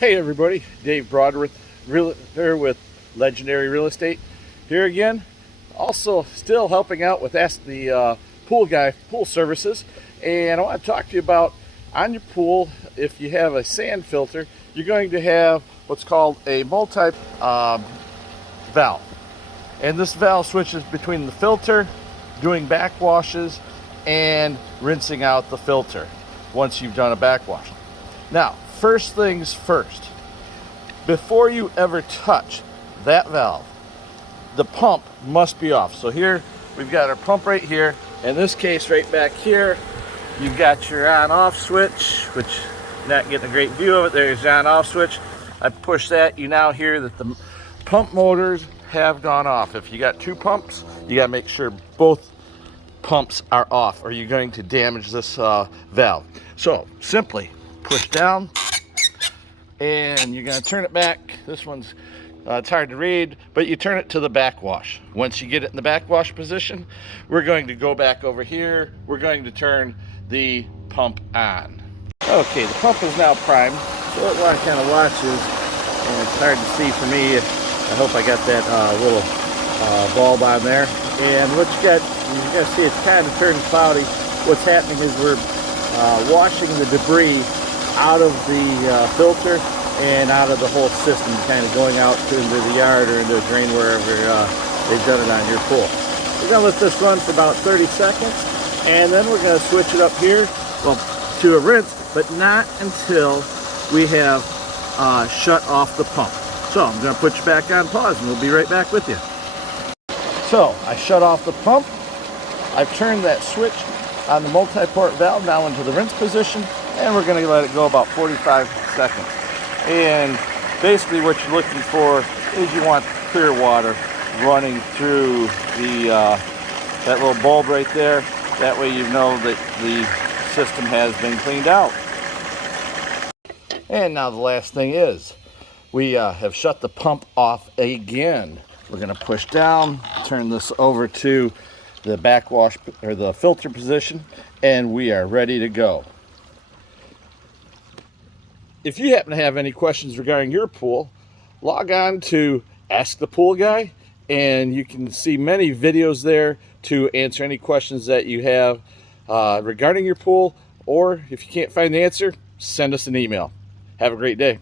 Hey everybody, Dave Broadworth, realtor with Legendary Real Estate here again. Also still helping out with Ask the Pool Guy pool services. And I want to talk to you about on your pool, if you have a sand filter, you're going to have what's called a multi valve. And this valve switches between the filter, doing backwashes, and rinsing out the filter once you've done a backwash. Now, first things first, before you ever touch that valve, the pump must be off. So here, we've got our pump right here. In this case, right back here, you've got your on-off switch, which you're not getting a great view of it. There's your on-off switch. I push that, you now hear that the pump motors have gone off. If you got two pumps, you gotta make sure both pumps are off or you're going to damage this valve. So simply push down and you're going to turn it back. This one's it's hard to read, but you turn it to the backwash. Once you get it in the backwash position, we're going to go back over here. We're going to turn the pump on. Okay, the pump is now primed. So what I kind of watch is, and it's hard to see for me, I hope I got that little bulb on there. And what you got, you're going to see it's kind of turning cloudy. What's happening is we're washing the debris out of the filter and out of the whole system, kind of going out into the yard or into a drain wherever they've done it on your pool. We're going to let this run for about 30 seconds, and then we're going to switch it up here, well, to a rinse, but not until we have shut off the pump. So I'm going to put you back on pause, and we'll be right back with you. So I shut off the pump. I've turned that switch on the multi-port valve now into the rinse position, and we're going to let it go about 45 seconds. And basically what you're looking for is you want clear water running through the that little bulb right there. That way you know that the system has been cleaned out. And now the last thing is we have shut the pump off again. We're going to push down, turn this over to the backwash or the filter position, and we are ready to go. If you happen to have any questions regarding your pool, log on to Ask the Pool Guy, and you can see many videos there to answer any questions that you have regarding your pool, or if you can't find the answer, send us an email. Have a great day.